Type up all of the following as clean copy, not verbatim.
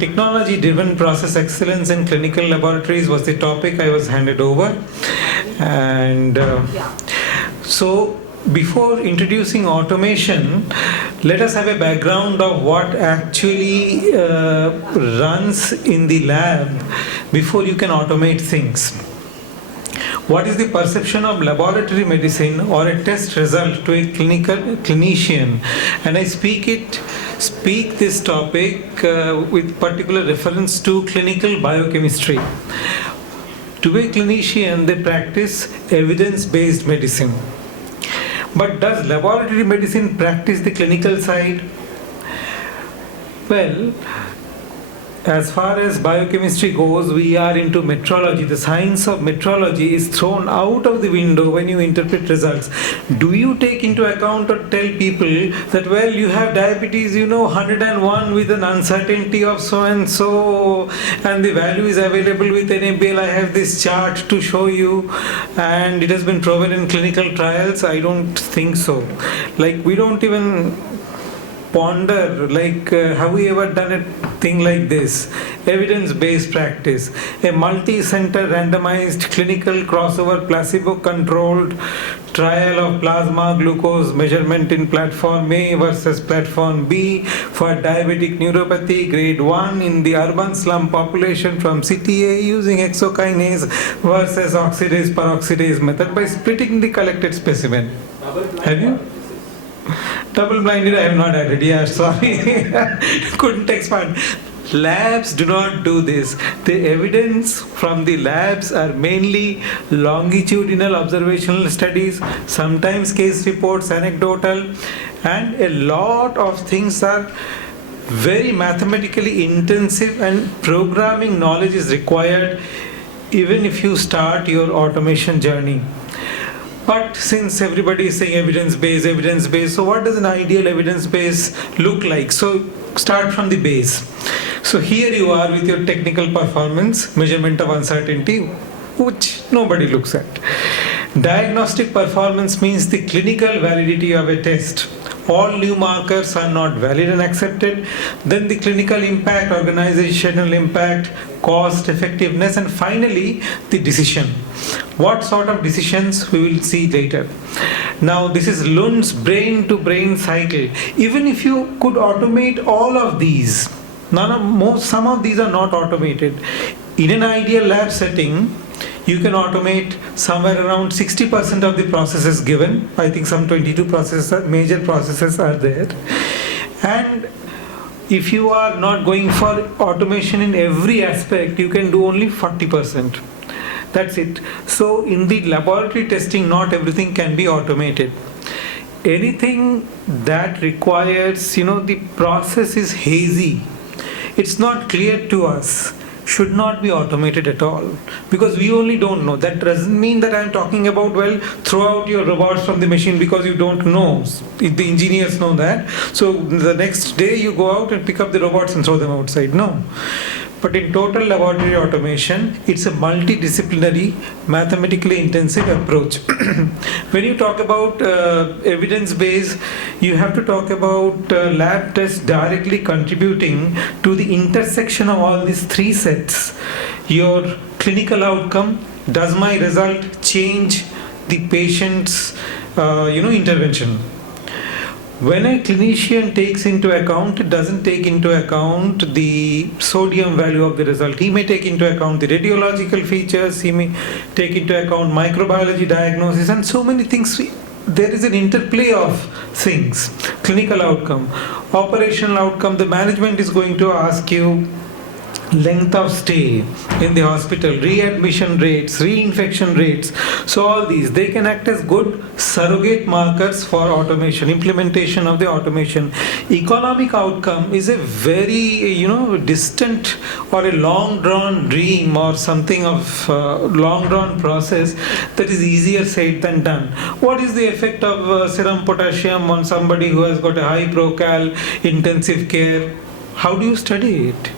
technology-driven process excellence in clinical laboratories was the topic I was handed over. And so before introducing automation, let us have a background of what actually runs in the lab before you can automate things. What is the perception of laboratory medicine or a test result to a clinician? And I speak this topic with particular reference to clinical biochemistry. To a clinician, they practice evidence-based medicine. But does laboratory medicine practice the clinical side? Well, as far as biochemistry goes, we are into metrology. The science of metrology is thrown out of the window when you interpret results. Do you take into account or tell people that, well, you have diabetes, 101 with an uncertainty of so and so, and the value is available with NABL. I have this chart to show you, and it has been proven in clinical trials? I don't think so. We don't even ponder, have we ever done a thing like this? Evidence-based practice, a multi-center randomized clinical crossover placebo-controlled trial of plasma glucose measurement in platform A versus platform B for diabetic neuropathy grade 1 in the urban slum population from city A using hexokinase versus oxidase peroxidase method by splitting the collected specimen. Have you? Double-blinded, I have not added. Yeah, sorry. Couldn't expand. Labs do not do this. The evidence from the labs are mainly longitudinal observational studies, sometimes case reports, anecdotal, and a lot of things are very mathematically intensive, and programming knowledge is required even if you start your automation journey. But since everybody is saying evidence-based, so what does an ideal evidence base look like? So start from the base. So here you are with your technical performance, measurement of uncertainty, which nobody looks at. Diagnostic performance means the clinical validity of a test. All new markers are not valid and accepted. Then the clinical impact, organizational impact, cost effectiveness, and finally the decision. What sort of decisions we will see later. Now this is Lund's brain-to-brain cycle. Even if you could automate all of these, some of these are not automated. In an ideal lab setting, you can automate somewhere around 60% of the processes given. I think some 22 major processes are there. And if you are not going for automation in every aspect, you can do only 40%. That's it. So in the laboratory testing, not everything can be automated. Anything that requires, the process is hazy, it's not clear to us, should not be automated at all, because we only don't know. That doesn't mean that I'm talking about, throw out your robots from the machine because you don't know. The engineers know that. So the next day you go out and pick up the robots and throw them outside. No. But in total laboratory automation, it's a multidisciplinary, mathematically intensive approach. When you talk about evidence-based, you have to talk about lab tests directly contributing to the intersection of all these three sets. Your clinical outcome, does my result change the patient's intervention? When a clinician takes into account, it doesn't take into account the sodium value of the result. He may take into account the radiological features, he may take into account microbiology diagnosis, and so many things. There is an interplay of things. Clinical outcome, operational outcome, the management is going to ask you length of stay in the hospital, readmission rates, reinfection rates. So all these, they can act as good surrogate markers for automation, implementation of the automation. Economic outcome is a very, distant or a long-drawn dream or something of long-drawn process that is easier said than done. What is the effect of serum potassium on somebody who has got a high procal intensive care? How do you study it?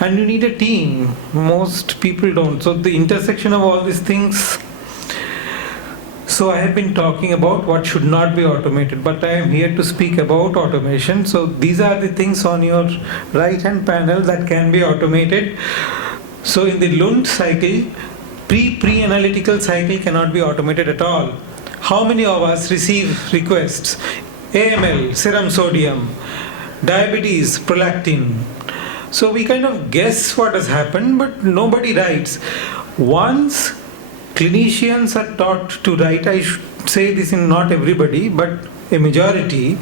And you need a team. Most people don't. So the intersection of all these things. So I have been talking about what should not be automated, but I am here to speak about automation. So these are the things on your right hand panel that can be automated. So in the Lund cycle, pre-analytical cycle cannot be automated at all. How many of us receive requests? AML, serum sodium, diabetes, prolactin. So we kind of guess what has happened, but nobody writes. Once clinicians are taught to write, I should say this in not everybody, but a majority,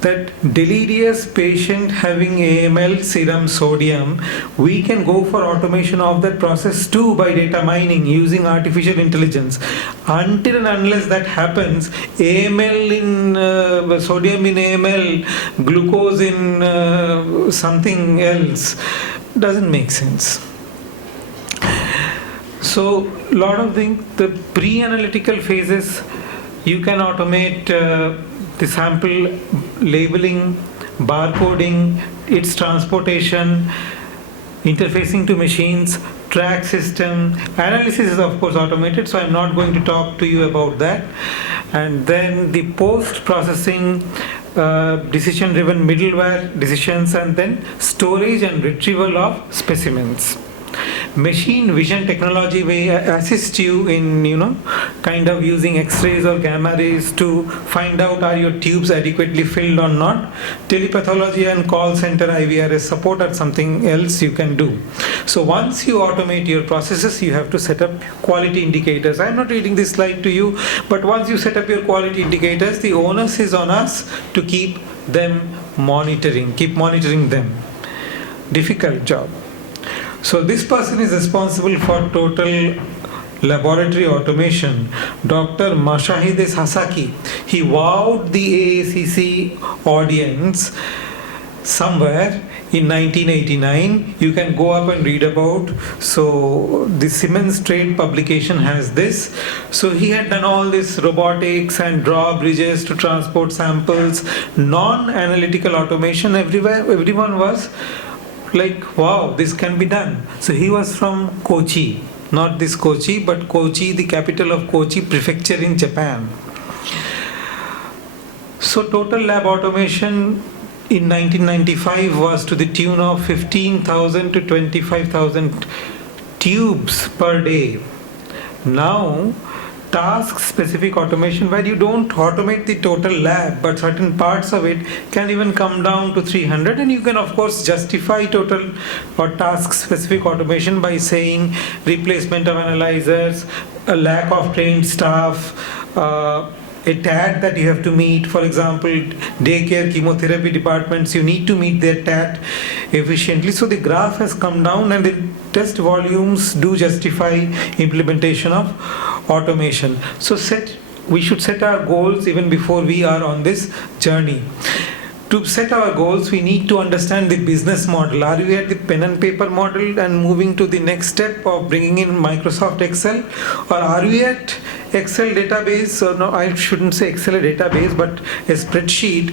that delirious patient having AML, serum sodium, we can go for automation of that process too by data mining using artificial intelligence. Until and unless that happens, AML in sodium in AML, glucose in something else doesn't make sense. So, lot of things, the pre-analytical phases, you can automate the sample labeling, barcoding, its transportation, interfacing to machines, track system. Analysis is of course automated, so I'm not going to talk to you about that. And then the post-processing, decision-driven middleware decisions, and then storage and retrieval of specimens. Machine vision technology may assist you in kind of using x-rays or gamma rays to find out are your tubes adequately filled or not. Telepathology and call center IVRS support are something else you can do. So once you automate your processes, you have to set up quality indicators. I'm not reading this slide to you, but once you set up your quality indicators, the onus is on us to keep monitoring them. Difficult job. So this person is responsible for total laboratory automation, Dr. Masahide Sasaki. He wowed the AACC audience somewhere in 1989. You can go up and read about. So the Siemens Trade publication has this. So he had done all this robotics and drawbridges to transport samples, non-analytical automation everywhere. Everyone was like, wow, this can be done. So he was from Kochi, not this Kochi, but Kochi, the capital of Kochi Prefecture in Japan. So total lab automation in 1995 was to the tune of 15,000 to 25,000 tubes per day. Now, task-specific automation, where you don't automate the total lab, but certain parts of it can even come down to 300, and you can of course justify total or task-specific automation by saying replacement of analyzers, a lack of trained staff, a TAT that you have to meet. For example, daycare chemotherapy departments, you need to meet their TAT efficiently. So the graph has come down, and the test volumes do justify implementation of automation. So we should set our goals even before we are on this journey. To set our goals, we need to understand the business model. Are we at the pen and paper model and moving to the next step of bringing in Microsoft Excel? Or are we at Excel database? Or no, I shouldn't say Excel database, but a spreadsheet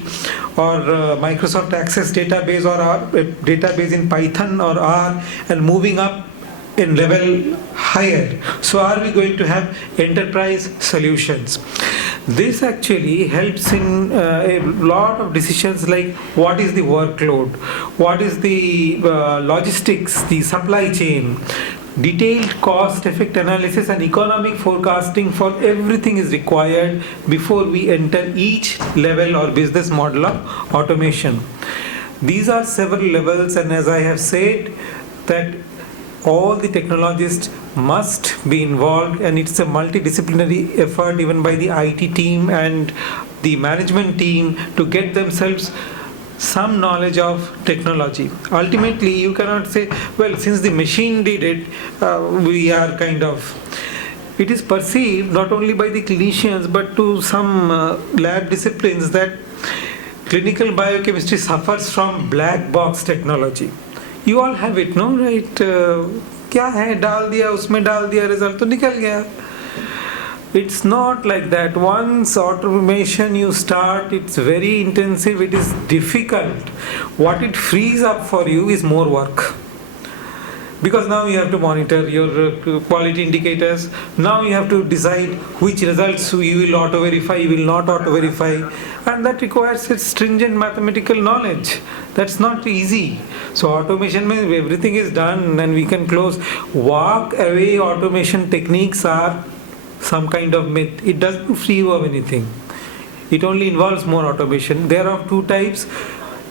or Microsoft Access database, or a database in Python or R, and moving up in level higher. So are we going to have enterprise solutions? This actually helps in a lot of decisions, like what is the workload, what is the logistics, the supply chain. Detailed cost effect analysis and economic forecasting for everything is required before we enter each level or business model of automation. These are several levels, and as I have said, that all the technologists must be involved, and it's a multidisciplinary effort even by the IT team and the management team to get themselves some knowledge of technology. Ultimately, you cannot say, well, since the machine did it, we are kind of... It is perceived not only by the clinicians but to some lab disciplines that clinical biochemistry suffers from black box technology. You all have it, no? Right? क्या है, डाल दिया, उसमें डाल दिया, result तो निकल गया. It's not like that. Once automation you start, it's very intensive, it is difficult. What it frees up for you is more work. because now you have to monitor your quality indicators. Now you have to decide which results you will auto verify, you will not auto verify, and that requires a stringent mathematical knowledge. That's not easy. So automation means everything is done and we can close. Walk away automation techniques are some kind of myth. It doesn't free you of anything. It only involves more automation. There are two types.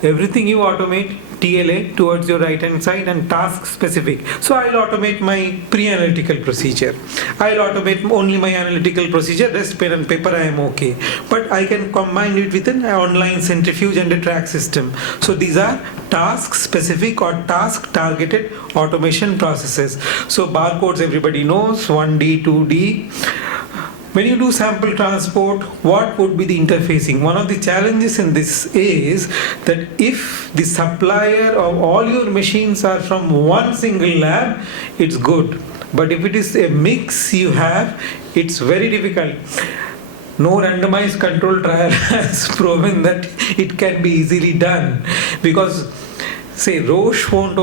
Everything you automate, TLA, towards your right hand side, and task specific. So I'll automate my pre-analytical procedure. I'll automate only my analytical procedure, rest pen and paper, I am okay. But I can combine it with an online centrifuge and a track system. So these are task specific or task targeted automation processes. So barcodes everybody knows, 1D, 2D. When you do sample transport, what would be the interfacing? One of the challenges in this is that if the supplier of all your machines are from one single lab, it's good. But if it is a mix you have, it's very difficult. No randomized control trial has proven that it can be easily done, because say Roche won't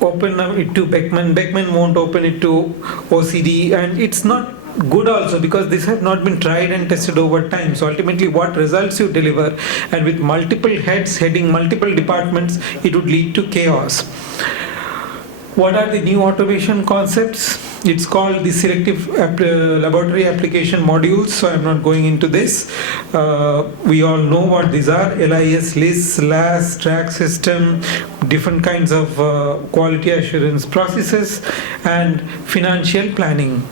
open it to Beckman won't open it to OCD, and it's not good also because this has not been tried and tested over time. So ultimately what results you deliver, and with multiple heads heading multiple departments, it would lead to chaos. What are the new automation concepts? It's called the selective laboratory application modules, so I'm not going into this. We all know what these are: LIS, LIS, LAS, track system, different kinds of quality assurance processes, and financial planning.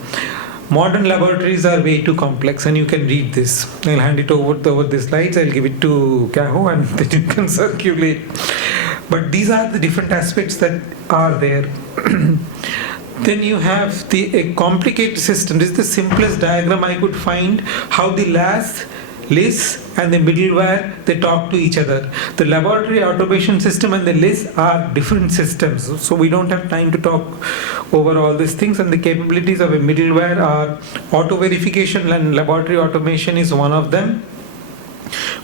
Modern laboratories are way too complex, and you can read this. I'll hand it over the slides. I'll give it to Caho, and then you can circulate. But these are the different aspects that are there. Then you have a complicated system. This is the simplest diagram I could find, how the LAS, LIS and the middleware, they talk to each other. The laboratory automation system and the LIS are different systems, so we don't have time to talk over all these things. And the capabilities of a middleware are auto verification, and laboratory automation is one of them.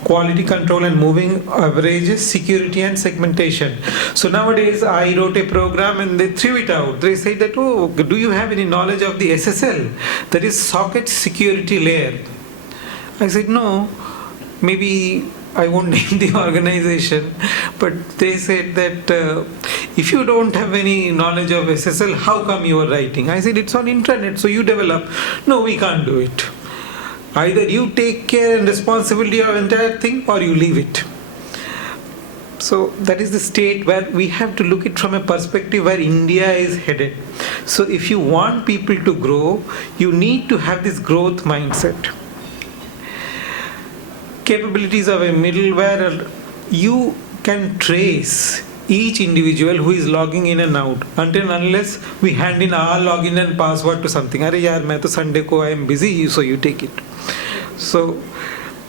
Quality control and moving averages, security and segmentation. So nowadays I wrote a program and they threw it out. They said that, oh, do you have any knowledge of the SSL, that is socket security layer? I said no, maybe I won't name the organization, but they said that if you don't have any knowledge of SSL, how come you are writing? I said it's on internet, so you develop. No, we can't do it. Either you take care and responsibility of entire thing, or you leave it. So that is the state where we have to look it from a perspective where India is headed. So if you want people to grow, you need to have this growth mindset. Capabilities of a middleware, you can trace each individual who is logging in and out until unless we hand in our login and password to something. Arey yaar, main to Sunday ko I am busy, so you take it. So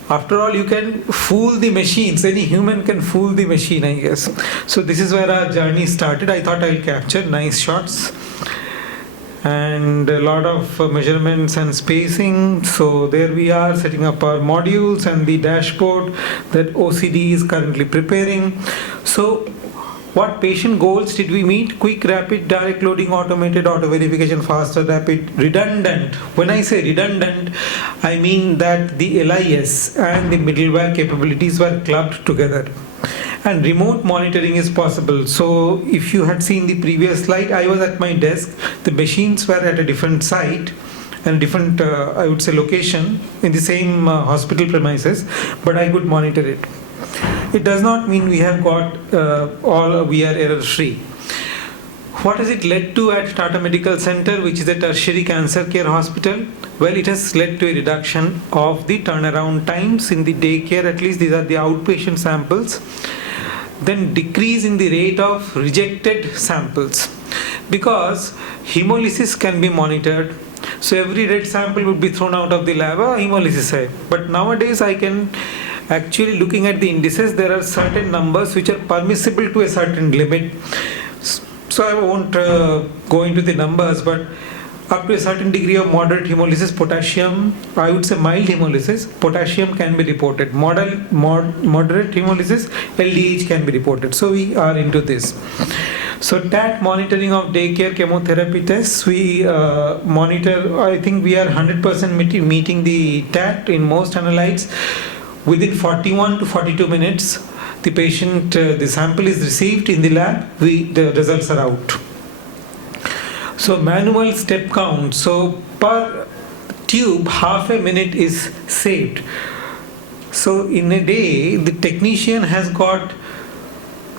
after all, you can fool the machines. Any human can fool the machine, I guess. So this is where our journey started. I thought I'll capture nice shots and a lot of measurements and spacing. So there we are setting up our modules and the dashboard that OCD is currently preparing. So what patient goals did we meet? Quick, rapid, direct loading, automated, auto verification, faster, rapid, redundant. When I say redundant, I mean that the LIS and the middleware capabilities were clubbed together. And remote monitoring is possible. So if you had seen the previous slide, I was at my desk. The machines were at a different site and different, I would say, location in the same hospital premises, but I could monitor it. It does not mean we have got we are error free. What has it led to at Tata Medical Center, which is a tertiary cancer care hospital? Well, it has led to a reduction of the turnaround times in the daycare. At least these are the outpatient samples. Then decrease in the rate of rejected samples, because hemolysis can be monitored. So every red sample would be thrown out of the lab, hemolysis hai. But nowadays I can actually, looking at the indices, there are certain numbers which are permissible to a certain limit. So I won't go into the numbers, but up to a certain degree of moderate hemolysis, potassium, I would say mild hemolysis, potassium can be reported. Moderate hemolysis, LDH can be reported. So we are into this. So TAT, monitoring of daycare chemotherapy tests, we monitor, I think we are 100% meeting the TAT in most analytes. Within 41 to 42 minutes, the patient, the sample is received in the lab, the results are out. So manual step count, so per tube half a minute is saved. So in a day the technician has got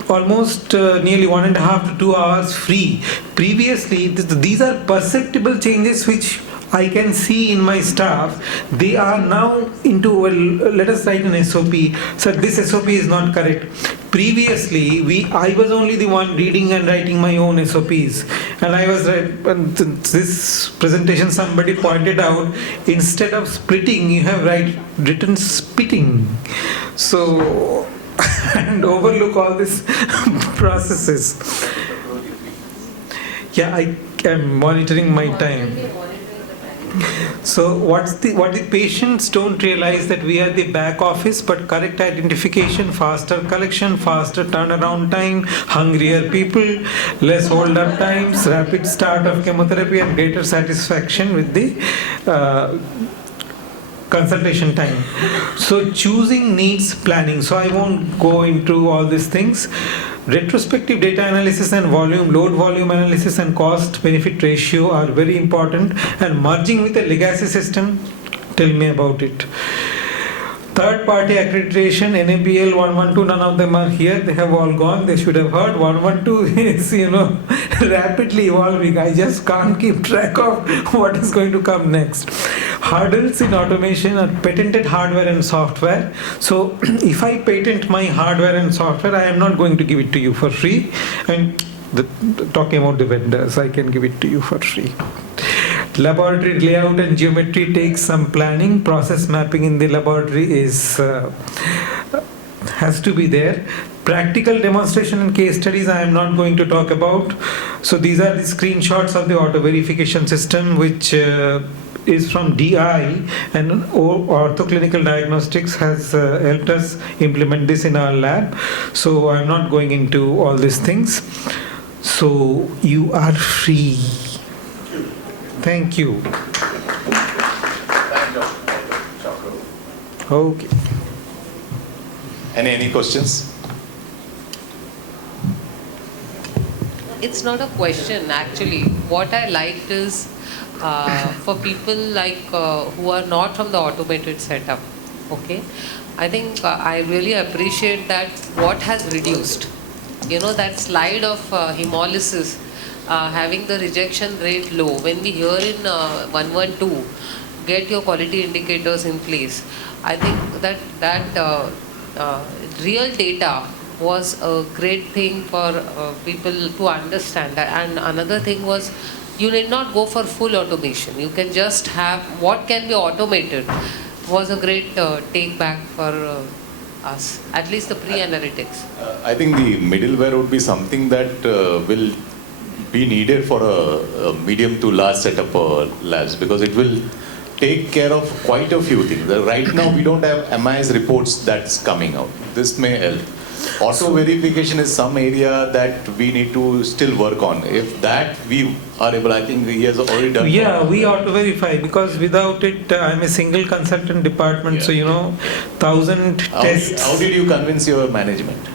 almost nearly 1.5 to 2 hours free. Previously these are perceptible changes which I can see in my staff. They are now into, well, let us write an SOP. So this SOP is not correct. Previously, I was only the one reading and writing my own SOPs. And I was this presentation somebody pointed out, instead of splitting, you have written spitting. So, and overlook all these processes. Yeah, I am monitoring my time. So what the patients don't realize, that we are the back office, but correct identification, faster collection, faster turnaround time, hungrier people, less hold up times, rapid start of chemotherapy, and greater satisfaction with the consultation time. So choosing needs planning. So I won't go into all these things. Retrospective data analysis and load volume analysis and cost benefit ratio are very important, and merging with a legacy system, tell me about it. Third party accreditation, NABL 112, none of them are here, they have all gone, they should have heard. 112 is, rapidly evolving. I just can't keep track of what is going to come next. Hurdles in automation are patented hardware and software. So if I patent my hardware and software, I am not going to give it to you for free. And talking about the vendors, I can give it to you for free. Laboratory layout and geometry takes some planning. Process mapping in the laboratory has to be there. Practical demonstration and case studies I am not going to talk about. So these are the screenshots of the auto verification system, which is from DI, and Orthoclinical Diagnostics has helped us implement this in our lab. So I'm not going into all these things. So you are free. Thank you. Okay. Any questions? It's not a question actually. What I liked is for people like who are not from the automated setup, okay, I think I really appreciate that what has reduced. That slide of hemolysis, having the rejection rate low. When we hear in 112, get your quality indicators in place. I think that real data was a great thing for people to understand. And another thing was, you need not go for full automation. You can just have what can be automated. Was a great take back for us, at least the pre-analytics. I think the middleware would be something that will be needed for a medium to large setup labs, because it will take care of quite a few things. Right now we don't have MIS reports that's coming out. This may help. Auto verification is some area that we need to still work on. If that we are able, I think he has already done. Yeah, we auto verify, because without it, I'm a single consultant department, yeah. So 1,000 tests. How did you convince your management?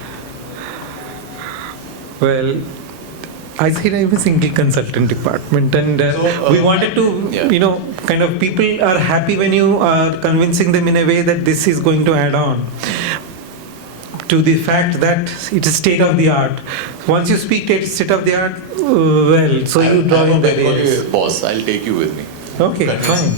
Well, I said I'm a single consultant department, and we wanted to, yeah. Kind of people are happy when you are convincing them in a way that this is going to add on to the fact that it is state of the art. Once you speak state of the art, you draw in the boss, I'll take you with me. Okay, fine.